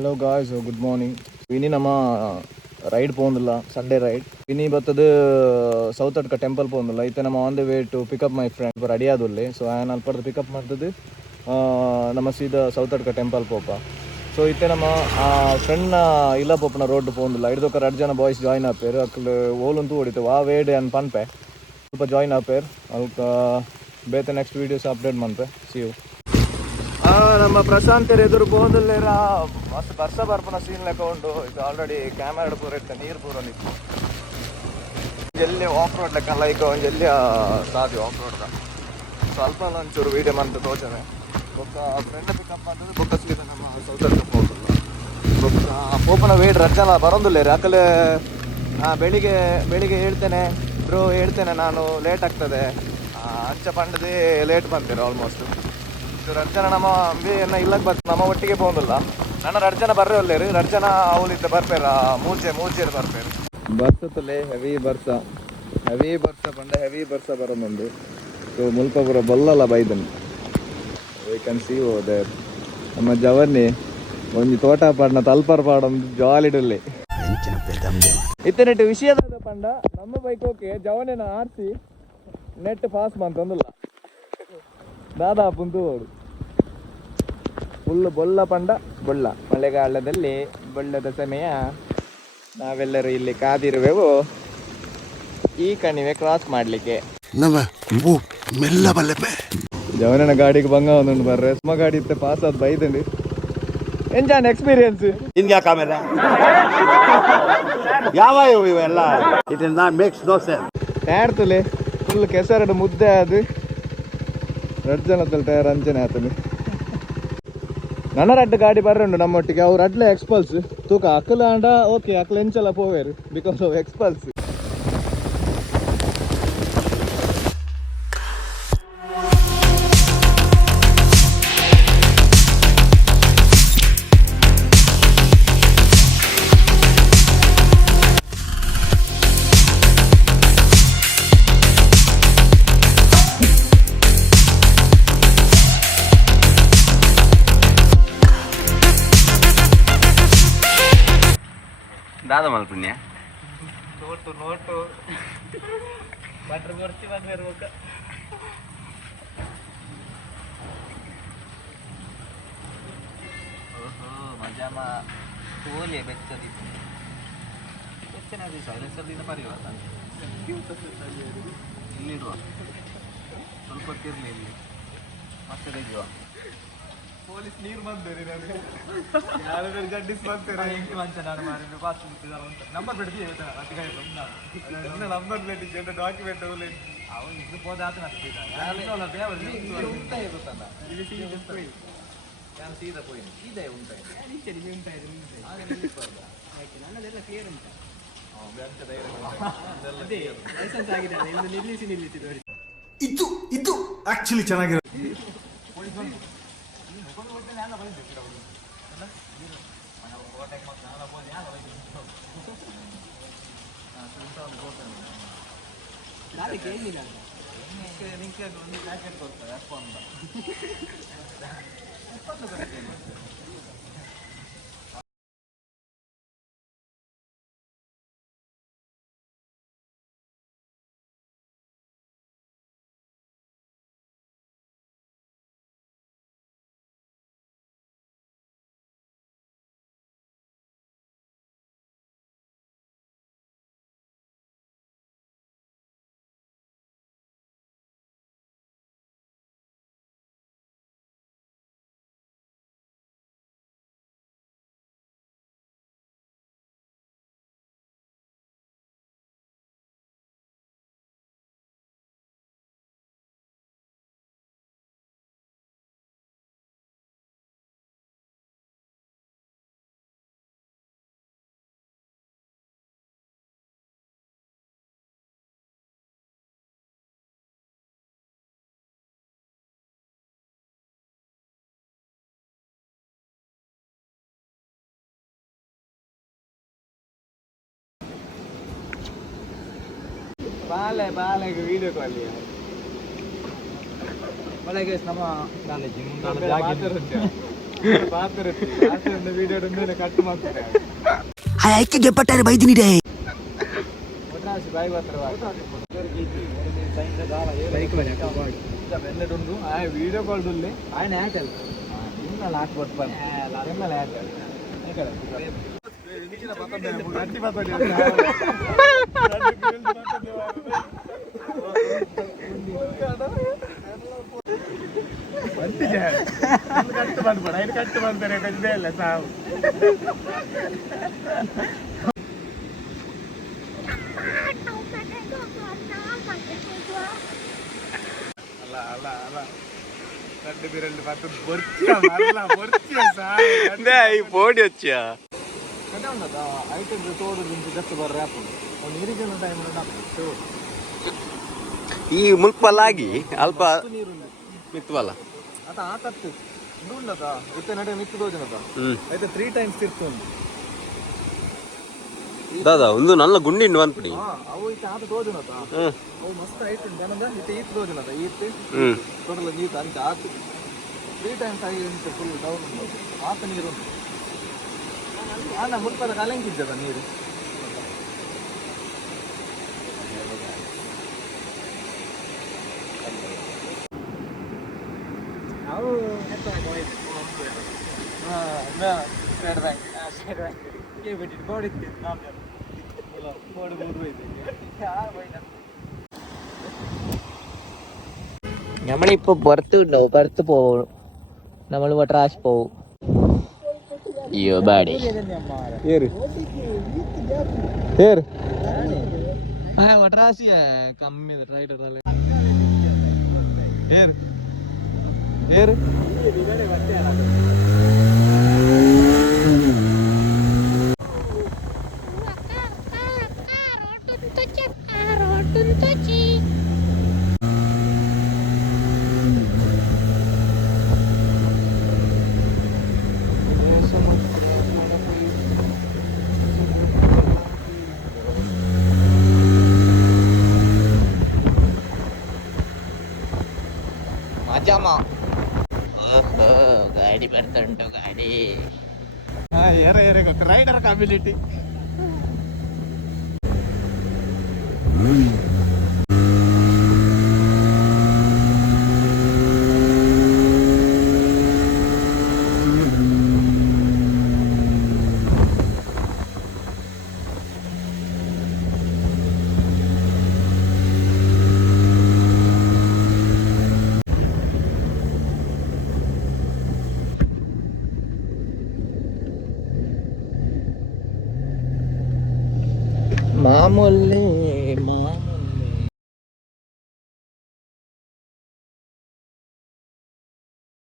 Hello guys, good morning. ಇನಿ ನಮ್ಮ ride ಪೋಂದಿಲ್ಲ, Sunday ride. ಇನಿ ಬತ್ತದು ಸೌತಡ್ಕ ಟೆಂಪಲ್ ಪೋಂದಿಲ್ಲ. ಇತ್ತೆ ನಮ್ಮ on the way to pick up my friend ready ಆದಲ್ಲಿ. ಸೊ ಆಯನ ಅಲ್ಪಡ್ದು ಪಿಕಪ್ ಮಾಡ್ತದ್ದು ನಮ್ಮ ಸೀದಾ ಸೌತಡ್ಕ ಟೆಂಪಲ್ ಪೋಪ. ಸೊ ಇತ್ತೆ ನಮ್ಮ ಫ್ರೆಂಡ್ನ ಇಲ್ಲ ಪೋಪನ ರೋಡ್ ಪೋಂದಿಲ್ಲ. ಹಿಡ್ದೊಕ್ಕ 2 ಜನ ಬಾಯ್ಸ್ ಜಾಯ್ನ್ ಆಪೇರು. ಅಕ್ಕಲು ಓಲಂತೂ ಹೊಡಿತು ವಾ ವೇಡ್ ಅನ್ ಪನ್ಪೆ ಸ್ವಲ್ಪ ಜಾಯ್ನ್ ಆಪೇರು. ಅದಕ್ಕೆ ಬೇತೆ ನೆಕ್ಸ್ಟ್ ವೀಡಿಯೋಸ್ ಅಪ್ಡೇಟ್ ಮಾಡ್ಪೆ. See you. ನಮ್ಮ ಪ್ರಶಾಂತರ ಎದುರು ಬೋದಲ್ಲೇರ ಮಸ್ತ್ ಬರ್ಸ ಬರ್ಪನ ಸೀನ್ ಲೆಕ್ಕ ಉಂಟು. ಇದು ಆಲ್ರೆಡಿ ಕ್ಯಾಮೆರಾ ಪೂರ ಇತ್ತು, ನೀರು ಪೂರ ನಿಂತು ಜಲ್ಲಿ ಆಫ್ ರೋಡ್ ಲೆಕ್ಕ ಲೈಕ್ ಒಂದು ಜಲ್ಲಿ ಸಾಧ್ಯ ಆಫ್ ರೋಡ್ ಸ್ವಲ್ಪ ಒಂಚೂರು ವೀಡಿಯೋ ಮಾಡ್ತಾ ತೋಚನೆ ಬೊಕ್ಕ ಫ್ರೆಂಡ್ ಪಿಕಪ್ ಮಾಡಿದ್ರೆ ಬೊಕ್ಕ ಸೀದ ನಮ್ಮ ಸೌತಡ್ಕ ಹೋಗಲ್ಲ. ಬೊಕ್ಕ ಪೋಪನ ವೇಟ್ ರಜನ ಬರೋದಿಲ್ಲ ರೀ. ಯಾಕಲೆ ಬೆಳಿಗ್ಗೆ ಹೇಳ್ತೇನೆ ಬ್ರೋ, ಹೇಳ್ತೇನೆ ನಾನು ಲೇಟ್ ಆಗ್ತದೆ ಅಂಚ ಪಂಡದೇ ಲೇಟ್ ಬಂತೀರ ಆಲ್ಮೋಸ್ಟ್. 2 ಜನ ನಮ್ಮ ಏನ ಇಲ್ಲಕ್ಕೆ ಬರ್ತ ನಮ್ಮ ಒಟ್ಟಿಗೆ ಹೋಗೋದಿಲ್ಲ. ನನ್ನ 2 ಜನ ಬರ್ರೆ ಒಲ್ಲೇರಿ. 2 ಜನ ಅವಳಿದ್ದ ಬರ್ಪೇರ ಮೂರ್ಜೆರು ಬರ್ಪೇರು. ಬರ್ಸತ್ತಲ್ಲೇ ಹೆವಿ ಬರ್ಸ ಪಂಡ ಹೆವಿ ಬರ್ಸ ಬರೋದೊಂದು. ಸೊ ಮುಲ್ಪ ಪುರ ಬಲ್ಲಲ್ಲ ಬೈದನ್ ವಿ ಕ್ಯಾನ್ ಸಿ ದೇರ್ ನಮ್ಮ ಜವನ್ನಿ ಒಂಜಿ ತೋಟ ಪಾಡ್ನ ತಲ್ಪರ್ ಪಾಡೊಂದು ಜಾಲಿಡಲ್ಲಿ ಇತ್ತನೆಟ್ಟು ವಿಷಯದ ಪಂಡ ನಮ್ಮ ಬೈಕ್ ಓಕೆ ಜವನೇನ ಆರಿಸಿ ನೆಟ್ ಪಾಸ್ ಬಂತಂದಿಲ್ಲ ದಾದಾ ಪುಂತು ಫುಲ್ ಬೊಲ್ಲ ಪಂಡ ಬೊಳ್ಳ. ಮಳೆಗಾಲದಲ್ಲಿ ಬೊಳ್ಳದ ಸಮಯ, ನಾವೆಲ್ಲರೂ ಇಲ್ಲಿ ಕಾದಿರುವೆವು ಈ ಕಣಿವೆ ಕ್ರಾಸ್ ಮಾಡ್ಲಿಕ್ಕೆ. ಜವನನ ಗಾಡಿಗೆ ಬಂಗ ಒಂದುಂಡು ಬರ್ರೆ ಸ್ಮ ಗಾಡಿ ಇತ್ತೆ ಪಾಸ್ ಆದ್ ಬೈದಂಡಿ ಎಂಜಾನ್ ಎಕ್ಸ್ಪೀರಿಯನ್ಸ್ ಟೈರ್ತಲೆ ಫುಲ್ ಕೆಸರಡು ಮುದ್ದೆ ಅದು 2 ಜನದಲ್ಲಿ ಟೈರ್ ಅಂಚನೆ ಆತನಿ. ನನ್ನ 2 ಗಾಡಿ ಬರ್ರೆ ಉಂಡು ನಮ್ಮೊಟ್ಟಿಗೆ. ಅವ್ರು ಅಡ್ಲೆ ಎಕ್ಸ್ಪಲ್ಸ್ ತೂಕ ಅಕ್ಕಲ ಅಂಡ ಓಕೆ ಅಕ್ಕಲ ಎಂಚಲ್ಲ ಪೋವೇರು ಬಿಕಾಸ್ ಆಫ್ ಎಕ್ಸ್ಪಲ್ಸ್. दादा मल्पुण्य ನೋಟು ಬಟ್ರ್ ಬರ್ತಿ ಬಂದಿರ್ಬೇಕ. ಓಹೋ ಮಜಾಮ ಕೋಲಿ ಬೆಚ್ಚದಿತ್ತು ಬೆಚ್ಚನ ಸೈಲೆನ್ಸರ್ದಿಂದ ಪರಿವರ್ತ ಇಲ್ಲಿಡುವ ಸ್ವಲ್ಪ ಹೊತ್ತಿರಲಿ ಇಲ್ಲಿ ಮತ್ತೆ ತೆಗೆಯುವ. ಪೊಲೀಸ್ ನೀರು ಬಂದ್ರಿ ನನಗೆ ಯಾರು ಜಡ್ಡಿಸ್ ಬಂತಾರೆ ಎಂಟು ಮಂಚ ನಾನು ಮಾಡಿ ಪಾಸ್ ನಂಬರ್ ಬಿಡ್ತೀವಿ ನಂಬರ್ ಬಿಟ್ಟು ಡಾಕ್ಯುಮೆಂಟ್ ಅವನು ಇದು ಹೋದಾತ ಇರುತ್ತಲ್ಲ ನಾನು ಸೀದಾ ಪೋಯಿ ಸೀದಾ ನನ್ನದೆಲ್ಲ ಕ್ಲಿಯರ್ ಉಂಟು. ಲೈಸೆನ್ಸ್ ಆಗಿದೆ ನಿಲ್ಲಿಸಿದವರು. ಇದು ಆಕ್ಚುಲಿ ಚೆನ್ನಾಗಿರೋ ಒಂದು ಪ್ಯಾಕೆಟ್ ಕೊಡ್ತಾರೆ ಅಪ್ಪ ಅಂತ ಬಾಲೆಗೆ ವಿಡಿಯೋ ಕಾಲ್ ಒಳಗೆ ನಮ್ಮ ಜಾಗ ವೀಡಿಯೋ ಕಟ್ ಮಾಡ್ತಾರೆ ಐಕ್ಯಗೆ ಪಟ್ಟಾರೆ ಬೈದಿನಿಡೆ ಬಾಯಿ ಮಾತ್ರ ಬೆನ್ನಡುಂಡು ಆ ವೀಡಿಯೋ ಕಾಲ್ ಡುಲ್ಲಿ ఆయన యాటల్ ఇన్న లాక్ పట్టుపని ఎన్నల యాటల్ ఇక్కడ నికిన పక్కన గట్టి పక్కన ಬಂತಿ ಜಾರ್ ಕಟ್ಟು ಬಂದ್ಬೇಡ ಇದು ಕಟ್ಟು ಬಂದರೆ ಕಜ್ಜೆ ಇಲ್ಲ ಸಾವು ಅಲ್ಲ ಅಲ್ಲ ಅಲ್ಲ రెండు బిరెండు పట్టు బొర్చియా మరలా బొర్చియా సార్ నే ఈ పోడి వచ్చా కదే ఉన్నదా అయితే తోడు నుంచి దస్త బర్ ర్యాప్ ಒಂದು ಇರಿಗೇಷನ್ ಟೈಮ್ ನಡಾಪ್ತು ಈ ಮುಲ್ಪಲಾಗಿ ಅಲ್ಪ ಮಿತ್ವಲ್ಲ ಅತ ಆತತ್ತು ಇಂದುಂಡದ ಇತ್ತೆ ನಡೆ ಮಿತ್ತು ದೋಜನದ అయితే 3 ಟೈಮ್ಸ್ ತಿರ್ಕೊಂಡು ದಾದಾ ಒಂದು ನನ್ನ ಗುಂಡಿಂಡು ಅನ್ಪಡಿ ಅವು ಇತ್ತೆ ಆತ ದೋಜನದ ಅವು ಮಸ್ತ್ ಐತೆ ಜನದ ಇತ್ತೆ ಈತ್ ದೋಜನದ ಈತ್ ಟೋಟಲ್ ನೀರು ಅಂತ ಆತು 3 ಟೈಮ್ಸ್ ಆಗಿ ಇಂತೆ ಫುಲ್ ಡೌನ್ ಉಂಟು ಆತ ನೀರು ಉಂಟು ಆನ ಮುಲ್ಪದ ಕಲಂಕಿದ್ದದ ನೀರು ನಾವು ಸ್ಟೇಟ್ ಬ್ಯಾಂಕ್ ಬಿಟ್ಟಿದ್ದು ಬೋರ್ಡ್ നമ്മളിപ്പോ പുറത്ത് പോവും നമ്മൾ വട്രാശ് പോവും അയ്യോ ബാഡി ಏರು ಏರು ವಟ್ರಾಸಿಯ ಕಮ್ಮಿ ರೈಡರ್ ಅಲ್ಲಿ ಏರು ಏರು ಗಾಡಿ ಬರ್ತುಂಟು ಗಾಡಿ ಏರೆ ಗೊತ್ತು ರೈಡರ್ ಕಮ್ಯುನಿಟಿ ಮಾಮೂಲಿ